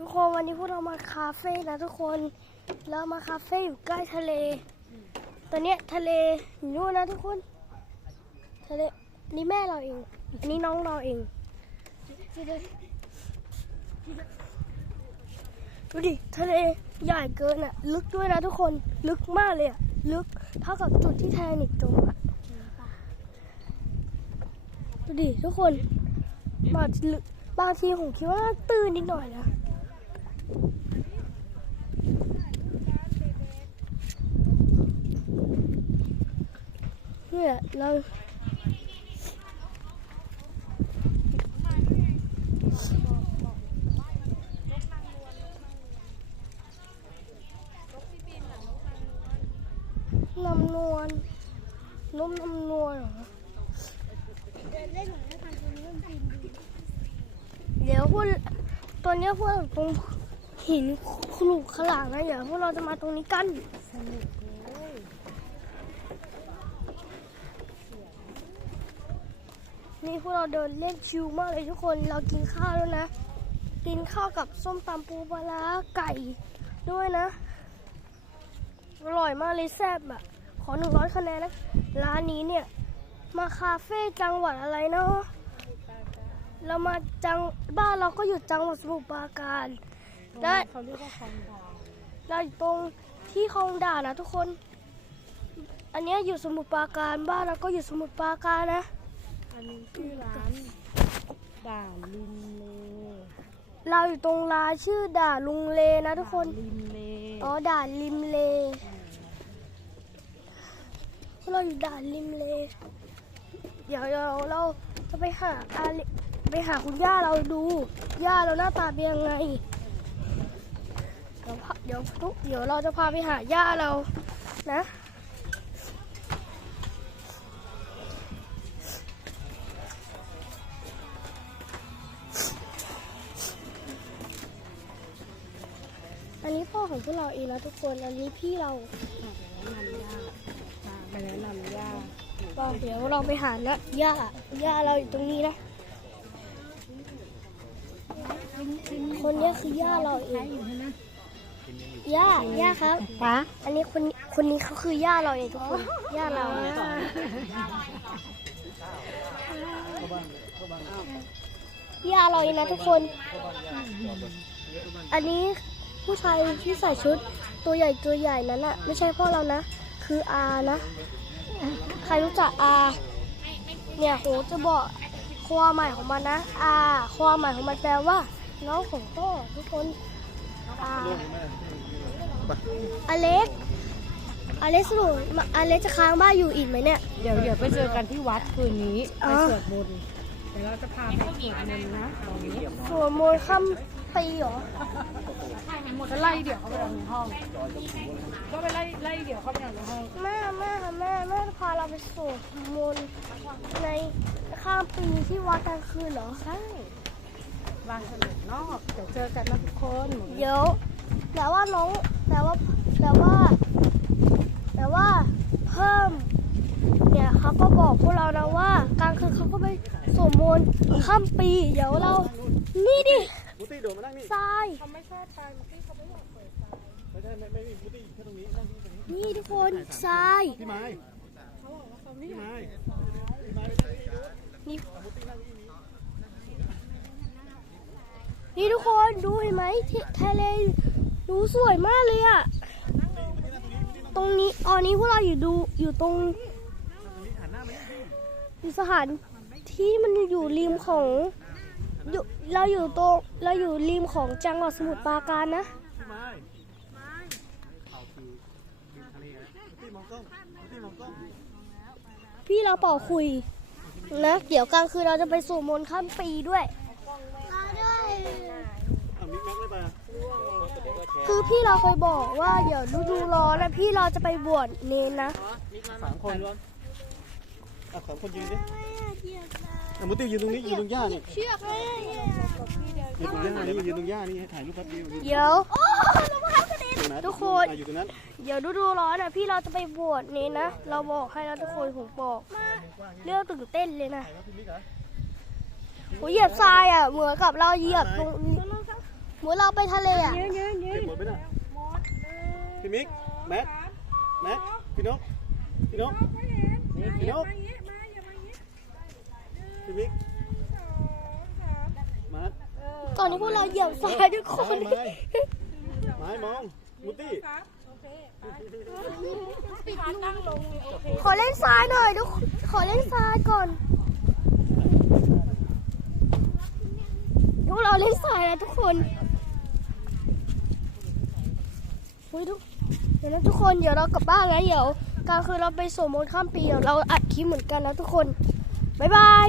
ทุกคนวันนี้พวกเรามาคาเฟ่นะทุกคนเรามาคาเฟ่อยู่ใกล้ทะเล ตอนนี้ทะเลอยู่นู่นนะทุกคนทะเลนี่แม่เราเอง อันนี้น้องเราเองดูดิทะเลใหญ่เกินอะลึกด้วยนะทุกคนลึกมากเลยอะลึกเท่ากับจุดที่ไทนิกจมอะดูดิทุกคนบางทีบางทีผมคิดว่าตื่นนิดหน่อยนะ เนี่ยเรานำนวลนมนำนวลเหรอเดี๋ยวพวกตัวเนี้พวกตรงหินขลุกขลางนะเดี๋ยวพวกเราจะมาตรงนี้กันนี่ นี่พวกเราเดินเล่นชิลมากเลยทุกคนเรากินข้าวแล้วนะ กินข้าวกับส้มตำปูปลาไก่ด้วยนะ อร่อยมากเลยแซ่บอะขอหนึ่งร้อยคะแนนนะ ร้านนี้เนี่ย มาคาเฟ่จังหวัดอะไรเนาะเรามาจังบ้านเราก็อยู่จังหวัดสมุทรปราการและเขาเรียกว่าคลองดาวเราอยู่ตรงที่คลองด่านนะทุกคน อันเนี้ยอยู่สมุทรปราการบ้านเราก็อยู่สมุทรปราการนะ อันนี้ชื่อร้านด่านลินเลเราอยู่ตรงร้านชื่อด่านลุงเลนะทุกคน ลินเลอ๋อด่านริมเลพวกเราอยู่ด่านริมเล เดี๋ยวเราเราจะไปหาอาเลไปหาคุณย่าเราดู ย่าเราหน้าตาเป็นยังไง เดี๋ยวพาเดี๋ยวทุกเดี๋ยวเราจะพาไปหาย่าเรานะ ของพวกเราเองนะทุกคนอันนี้พี่เราไปแนะนำย่าก็เดี๋ยวเราไปหานะย่าย่าเราอยู่ตรงนี้นะ คนเนี้ยคือย่าเราเองย่าย่าครับปะอันนี้คนคนนี้เขาคือย่าเราเองทุกคนย่าเราย่าเราเองนะทุกคน อันนี้ ผู้ชายที่ใส่ชุดตัวใหญ่ตัวใหญ่นั้นอะไม่ใช่พ่อเรานะ คืออานะ ใครรู้จักอาเนี่ยโหจะบอกความหมายของมันนะอาความหมายของมันแปลว่าน้องของพ่อทุกคนอาอเล็กอเล็กสรุปอเล็กจะค้างบ้านอยู่อีกไหมเนี่ย เดี๋ยวเดี๋ยวไปเจอกันที่วัดคืนนี้อ๋ไปอสวดมนต์เดี๋ยวเราจะพาไปสวดมนต์นะตรงนี้สวดมนต์ค่ำ ปีเหรอหมดจะไล่เดี๋ยวเข้าไปในห้อง ก็ไปไล่ไล่เดี๋ยวเข้าไปในห้อง แม่แม่ค่ะแม่แม่พาเราไปสวดมนต์ในข้ามปีที่วัดกลางคืนเหรอ ใช่วางเฉลิมนอกเดี๋ยวเจอกันนะทุกคนเดี๋ยวแต่ว่าน้องแต่ว่าแต่ว่า แต่ว่าเพิ่ม เนี่ยเขาก็บอกพวกเรานะว่ากลางคืนเขาก็ไปสวดมนต์ข้ามปี เดี๋ยวเรา นี่ดิมูตี้ โดดมานั่งนี่ ทราย เขาไม่ชอบไปที่เขาไม่อยากเปิดไฟไม่ใช่ไม่ไม่ไม่มูตี้แค่ตรงนี้นั่งที่ตรงนี้นี่ทุกคนทราย พี่ไม้เขาบอกว่าเขาไม่พี่อยากไม้พี่ไม้ไปนั่งนี่ดูนี่มูตี้นั่งนี่นี้นี่ทุกคนดูเห็นไหมที่ทะเลดูสวยมากเลยอะตรงนี้อ๋อนี้พวกเราอยู่ดูอยู่ตรงหันหน้ามานี่พี่อยู่สถานที่มันอยู่ริมของ อยู่เราอยู่ตรงเราอยู่ริมของจังหวัดสมุทรปราการนะพี่ไม้เขาคือริมทะเลนะมูตี้มองกล้องมูตี้มองกล้องพี่เราเป่าคุยนะเดี๋ยวกลางคืนเราจะไปสวดมนต์ข้ามปีด้วยอะมิกแม็กไม่ไปอะคือพี่เราเคยบอกว่าเดี๋ยวฤดูร้อนนะพี่เราจะไปบวชเนนนะสามคน อะสามคนยืนดิอะมูตี้ยืนตรงนี้ยืนตรงหญ้านี่เชือกเลยยืนตรงหญ้านี่ยืนตรงหญ้านี่ให้ถ่ายรูปแป๊บเดียวยืนเดี๋ยวตรงนั้นทุกคน อะอยู่ตรงนั้นเดี๋ยวฤดูร้อนนะพี่เราจะไปบวชเนนนะ เราบอกให้นะทุกคนผมบอกเรื่องตื่นเต้นเลยนะถ่ายรูปพี่มิกเหรอโหเหยียบทรายอะเหมือนกับเราเหยียบตรงนี้มูเราไปทะเลอะยืนยืนยืเก็นบหมดไหมน่ะพี่มิกแม็กแม็กพี่นกพี่นกพี่นก พี่มิกมาร์ทตอนนี้พวกเราเหยียบทรายทุกคนไม้ไม้มองมุตี้พี่พัดนั่งลงโอเคขอเล่นทรายหน่อยทุกคนขอเล่นทรายก่อนพวกเราเล่นทรายแล้วทุกคนเฮ้ยทุกเดี๋ยวนะทุกคนเดี๋ยวเรากลับบ้านแล้วเดี๋ยวกลางคืนเราไปสวดมนต์ข้ามปีเดี๋ยวเราอัดคลิปเหมือนกันนะทุกคนบ๊ายบาย